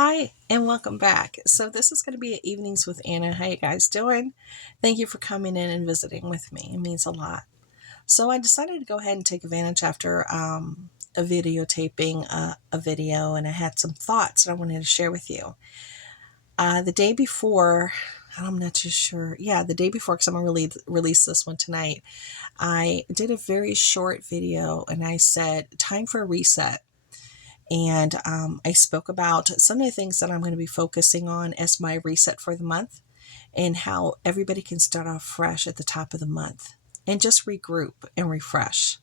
Hi and welcome back. So this is going to be Evenings with Anna. How you guys doing? Thank you for coming in and visiting with me. It means a lot. So I decided to go ahead and take advantage after a videotaping a video, and I had some thoughts that I wanted to share with you. The day before, I'm not too sure. Yeah, the day before, because I'm going to release this one tonight, I did a very short video and I said, time for a reset. And I spoke about some of the things that I'm going to be focusing on as my reset for the month and how everybody can start off fresh at the top of the month and just regroup and refresh.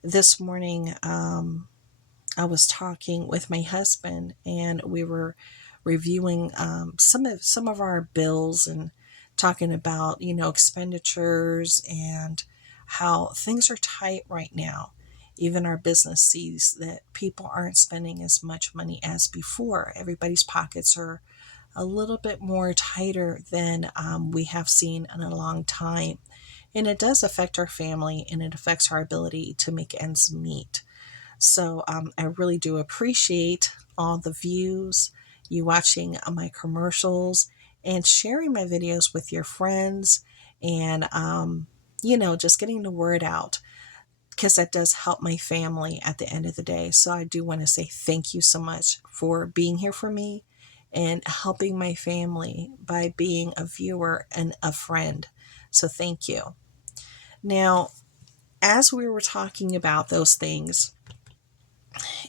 This morning, I was talking with my husband and we were reviewing some of our bills and talking about, expenditures and how things are tight right now. Even our business sees that people aren't spending as much money as before. Everybody's pockets are a little bit more tighter than we have seen in a long time. And it does affect our family and it affects our ability to make ends meet. So I really do appreciate all the views, you watching my commercials, and sharing my videos with your friends, and just getting the word out, because that does help my family at the end of the day. So I do want to say thank you so much for being here for me and helping my family by being a viewer and a friend. So thank you. Now, as we were talking about those things,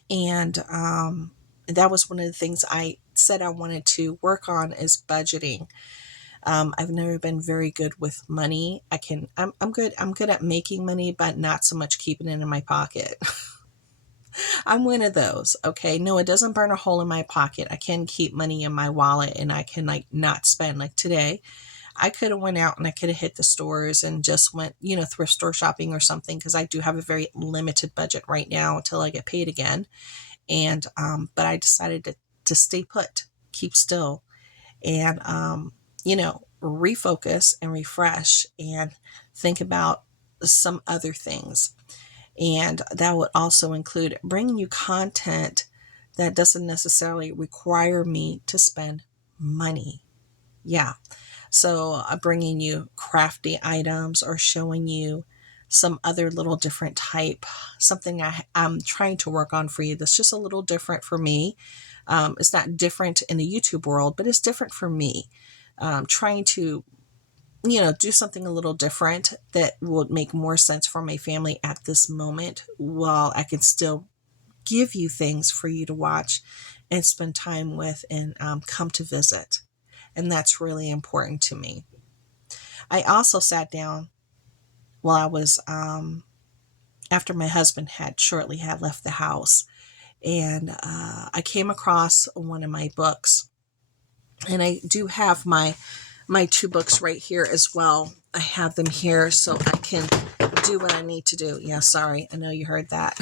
and that was one of the things I said I wanted to work on is budgeting. I've never been very good with money. I'm good at making money, but not so much keeping it in my pocket. I'm one of those. Okay. No, it doesn't burn a hole in my pocket. I can keep money in my wallet and I can not spend. Like today, I could have went out and I could have hit the stores and just went, thrift store shopping or something, because I do have a very limited budget right now until I get paid again. And but I decided to stay put, keep still, and refocus and refresh and think about some other things. And that would also include bringing you content that doesn't necessarily require me to spend money. Yeah. So bringing you crafty items or showing you some other little different type, something I'm trying to work on for you that's just a little different for me. It's not different in the YouTube world, but it's different for me. Trying to, do something a little different that will make more sense for my family at this moment, while I can still give you things for you to watch and spend time with and come to visit. And that's really important to me. I also sat down while I was, after my husband had shortly had left the house, and I came across one of my books. And I do have my two books right here as well. I have them here so I can do what I need to do. Yeah, sorry. I know you heard that.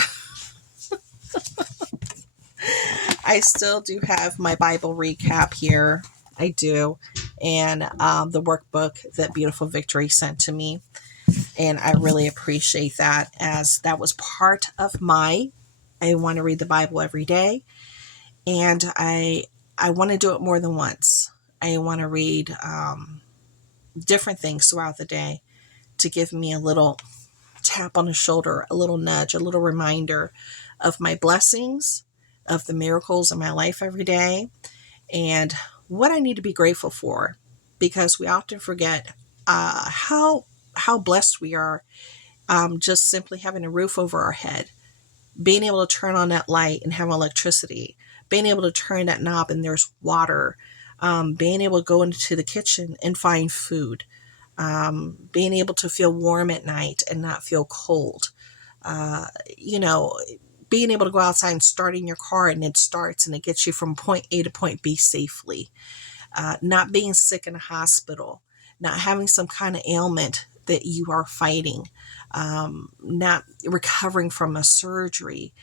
I still do have my Bible recap here. I do. And the workbook that Beautiful Victory sent to me. And I really appreciate that, as that was part of I want to read the Bible every day. And I want to do it more than once. I want to read different things throughout the day to give me a little tap on the shoulder, a little nudge, a little reminder of my blessings, of the miracles in my life every day, and what I need to be grateful for, because we often forget how blessed we are, just simply having a roof over our head, being able to turn on that light and have electricity, being able to turn that knob and there's water, being able to go into the kitchen and find food, being able to feel warm at night and not feel cold, being able to go outside and starting your car and it starts and it gets you from point A to point B safely, not being sick in a hospital, not having some kind of ailment that you are fighting, not recovering from a surgery.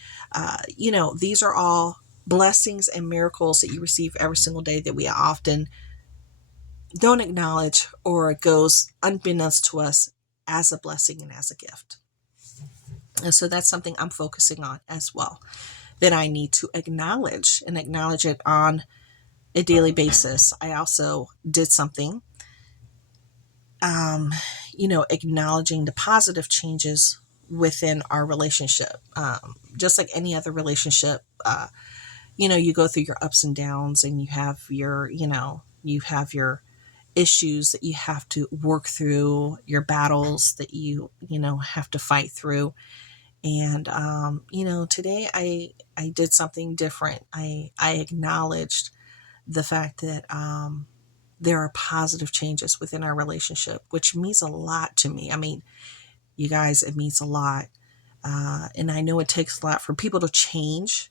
These are all blessings and miracles that you receive every single day that we often don't acknowledge, or it goes unbeknownst to us as a blessing and as a gift. And so that's something I'm focusing on as well. that I need to acknowledge and acknowledge it on a daily basis. I also did something, um, acknowledging the positive changes within our relationship. Just like any other relationship, you go through your ups and downs, and you have your issues that you have to work through, your battles that you have to fight through. And today I did something different. I acknowledged the fact that there are positive changes within our relationship, which means a lot to me. I mean, you guys, it means a lot. And I know it takes a lot for people to change,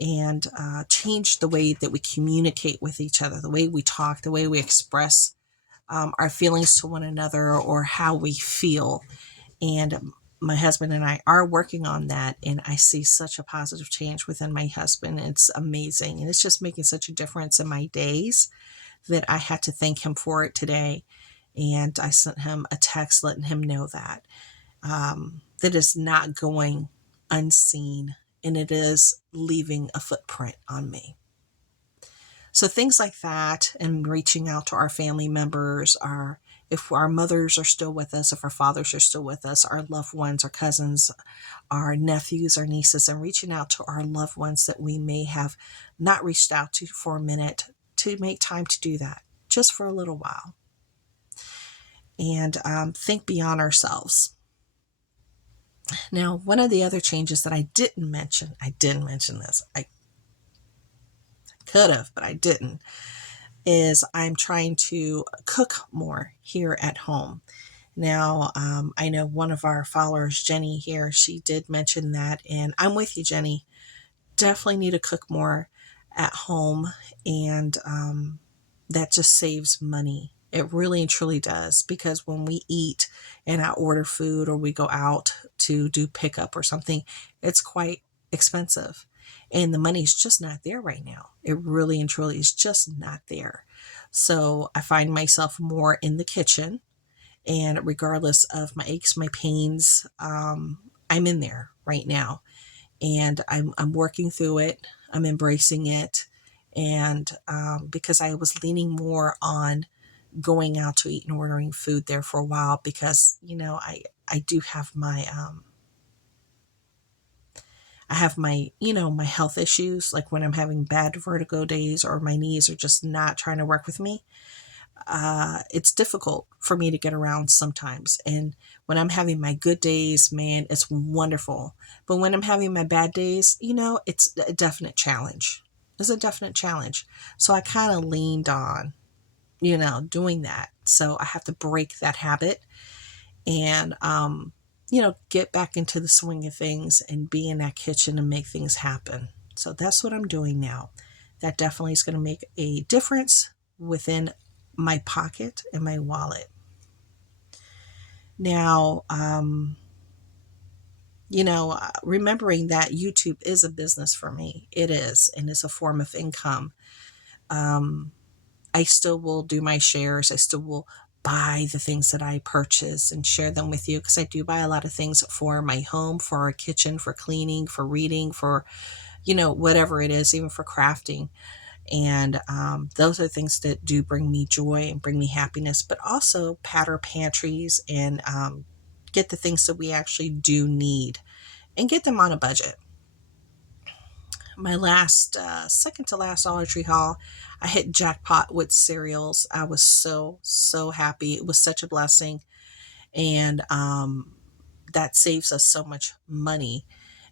and change the way that we communicate with each other, the way we talk, the way we express our feelings to one another, or how we feel. And my husband and I are working on that, and I see such a positive change within my husband. It's amazing, and it's just making such a difference in my days that I had to thank him for it today. And I sent him a text letting him know that that is not going unseen, and it is leaving a footprint on me. So things like that, and reaching out to our family members, if our mothers are still with us, if our fathers are still with us, our loved ones, our cousins, our nephews, our nieces, and reaching out to our loved ones that we may have not reached out to for a minute, to make time to do that just for a little while. And think beyond ourselves. Now, one of the other changes that I didn't mention this, I could have, but I didn't, is I'm trying to cook more here at home. Now, I know one of our followers, Jenny here, she did mention that, and I'm with you, Jenny. Definitely need to cook more at home, and that just saves money. It really and truly does, because when we eat and I order food, or we go out to do pickup or something, it's quite expensive. And the money's just not there right now. It really and truly is just not there. So I find myself more in the kitchen, and regardless of my aches, my pains, I'm in there right now, and I'm working through it. I'm embracing it. And because I was leaning more on going out to eat and ordering food there for a while, because I do have my my health issues, like when I'm having bad vertigo days, or my knees are just not trying to work with me. It's difficult for me to get around sometimes. And when I'm having my good days, man, it's wonderful. But when I'm having my bad days, it's a definite challenge. It's a definite challenge. So I kind of leaned on doing that. So I have to break that habit, and, get back into the swing of things, and be in that kitchen and make things happen. So that's what I'm doing now. That definitely is going to make a difference within my pocket and my wallet. Now, remembering that YouTube is a business for me. It is, and it's a form of income. I still will do my shares. I still will buy the things that I purchase and share them with you, because I do buy a lot of things for my home, for our kitchen, for cleaning, for reading, for, whatever it is, even for crafting. And those are things that do bring me joy and bring me happiness, but also pad our pantries, and get the things that we actually do need, and get them on a budget. My last, second to last Dollar Tree haul, I hit jackpot with cereals. I was so, so happy. It was such a blessing. And that saves us so much money.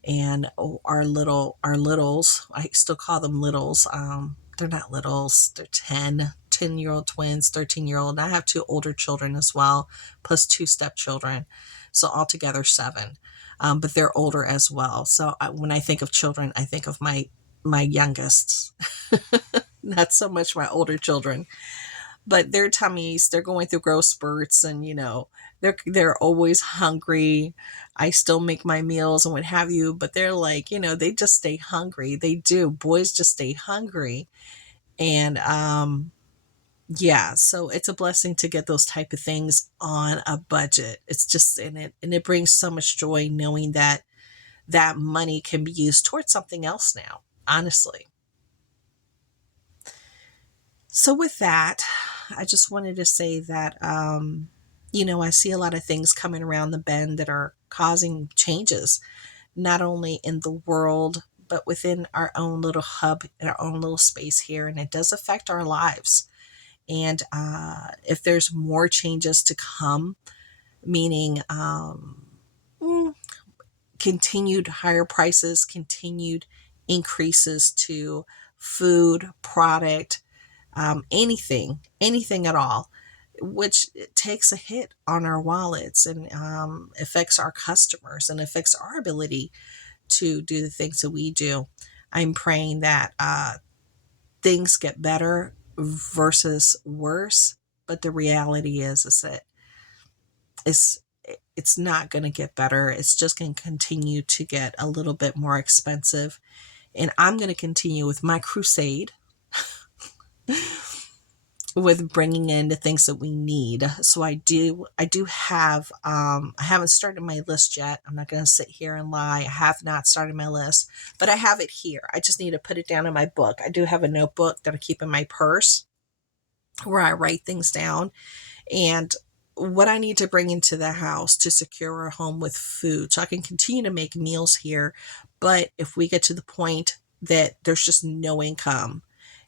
And our littles, I still call them littles. They're not littles. They're 10-year-old twins, 13-year-old. And I have 2 older children as well, plus 2 stepchildren. So altogether 7. But they're older as well. So when I think of children, I think of my youngest, not so much my older children. But their tummies, they're going through growth spurts, and they're always hungry. I still make my meals and what have you, but they're like, they just stay hungry. They do. Boys just stay hungry. And yeah, so it's a blessing to get those type of things on a budget. It's just in it, and it brings so much joy knowing that that money can be used towards something else now, honestly. So with that, I just wanted to say that, I see a lot of things coming around the bend that are causing changes, not only in the world, but within our own little hub, in our own little space here. And it does affect our lives. And if there's more changes to come, meaning mm, continued higher prices, continued increases to food, product, anything at all, which takes a hit on our wallets and affects our customers and affects our ability to do the things that we do. I'm praying that things get better versus worse, but the reality is that it's it's not going to get better. It's just going to continue to get a little bit more expensive. And I'm going to continue with my crusade with bringing in the things that we need. So I do have, I haven't started my list yet. I'm not going to sit here and lie. I have not started my list, but I have it here. I just need to put it down in my book. I do have a notebook that I keep in my purse where I write things down and what I need to bring into the house to secure our home with food so I can continue to make meals here. But if we get to the point that there's just no income,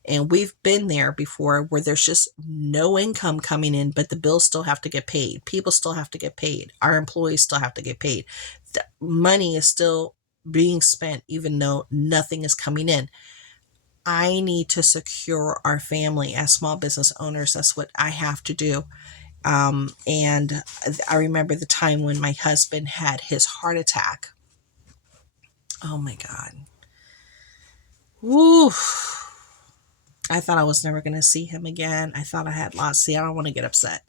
and we've been there before where there's just no income coming in, but the bills still have to get paid. People still have to get paid. Our employees still have to get paid. The money is still being spent even though nothing is coming in. I need to secure our family as small business owners. That's what I have to do. And I remember the time when my husband had his heart attack. Oh my God. Woo. I thought I was never going to see him again. I thought I had lost. See, I don't want to get upset.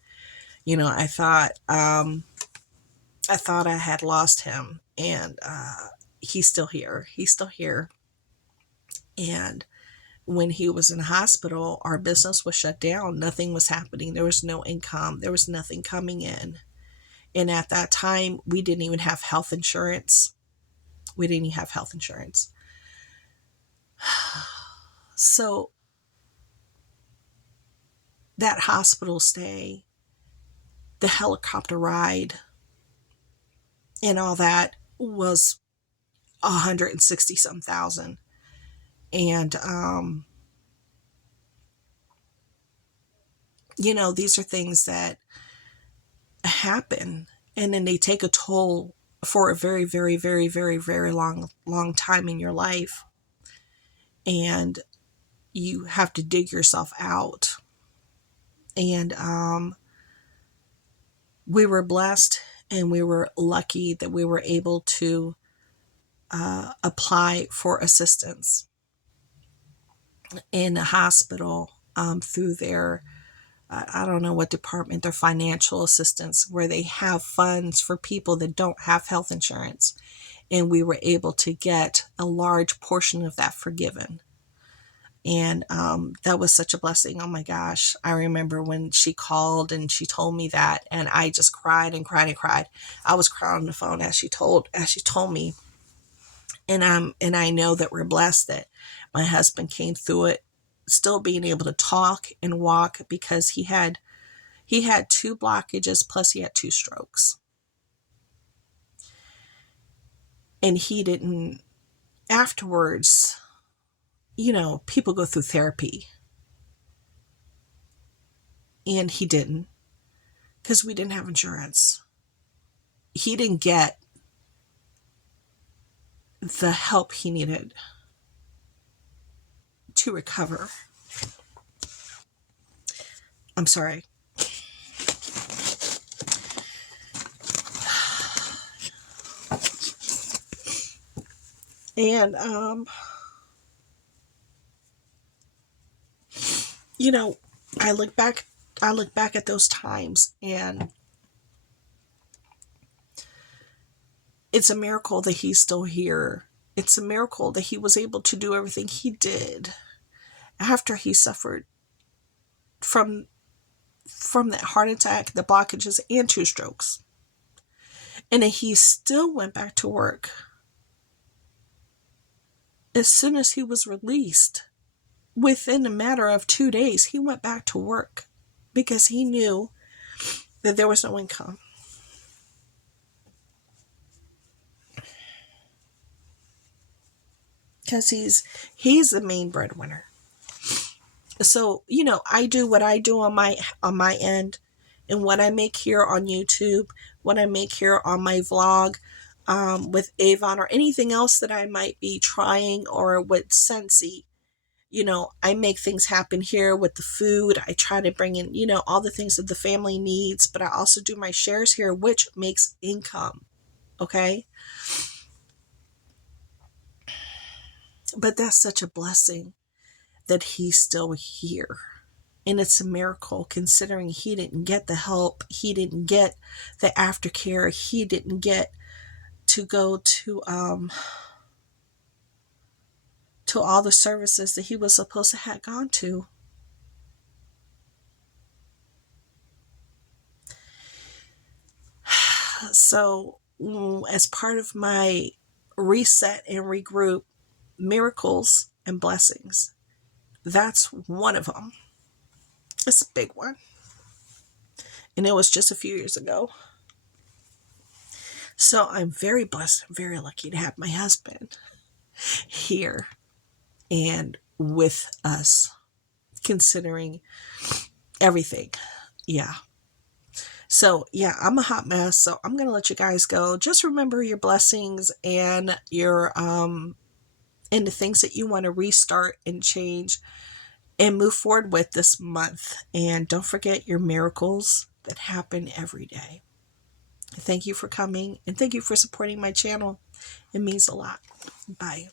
I thought I had lost him, and he's still here. He's still here. And when he was in the hospital, our business was shut down. Nothing was happening. There was no income. There was nothing coming in. And at that time, we didn't even have health insurance. We didn't even have health insurance. So that hospital stay, the helicopter ride, and all that was 160 some thousand. And, these are things that happen and then they take a toll for a very, very, very, very, very long time in your life. And you have to dig yourself out. And we were blessed and we were lucky that we were able to apply for assistance in the hospital through their, I don't know what department, their financial assistance, where they have funds for people that don't have health insurance. And we were able to get a large portion of that forgiven. And that was such a blessing. Oh my gosh. I remember when she called and she told me that, and I just cried and cried and cried. I was crying on the phone as she told me. And I know that we're blessed that my husband came through it, still being able to talk and walk, because he had 2 blockages plus he had 2 strokes. And he didn't, afterwards, people go through therapy. And he didn't, because we didn't have insurance. He didn't get the help he needed to recover. I'm sorry. And, I look back at those times, and it's a miracle that he's still here. It's a miracle that he was able to do everything he did after he suffered from that heart attack, the blockages, and 2 strokes. And that he still went back to work. as soon as he was released, within a matter of 2 days, he went back to work because he knew that there was no income. Because he's the main breadwinner. So, I do what I do on my end, and what I make here on YouTube, what I make here on my vlog, with Avon, or anything else that I might be trying, or with Scentsy. I make things happen here with the food. I try to bring in, all the things that the family needs, but I also do my shares here, which makes income. Okay. But that's such a blessing that he's still here. And it's a miracle, considering he didn't get the help, he didn't get the aftercare, he didn't get to go to all the services that he was supposed to have gone to. So, as part of my reset and regroup, miracles and blessings, that's one of them. It's a big one. And it was just a few years ago. So I'm very blessed and very lucky to have my husband here and with us, considering everything. Yeah. So, yeah, I'm a hot mess. So I'm going to let you guys go. Just remember your blessings and and the things that you want to restart and change and move forward with this month. And don't forget your miracles that happen every day. Thank you for coming, and thank you for supporting my channel. It means a lot. Bye.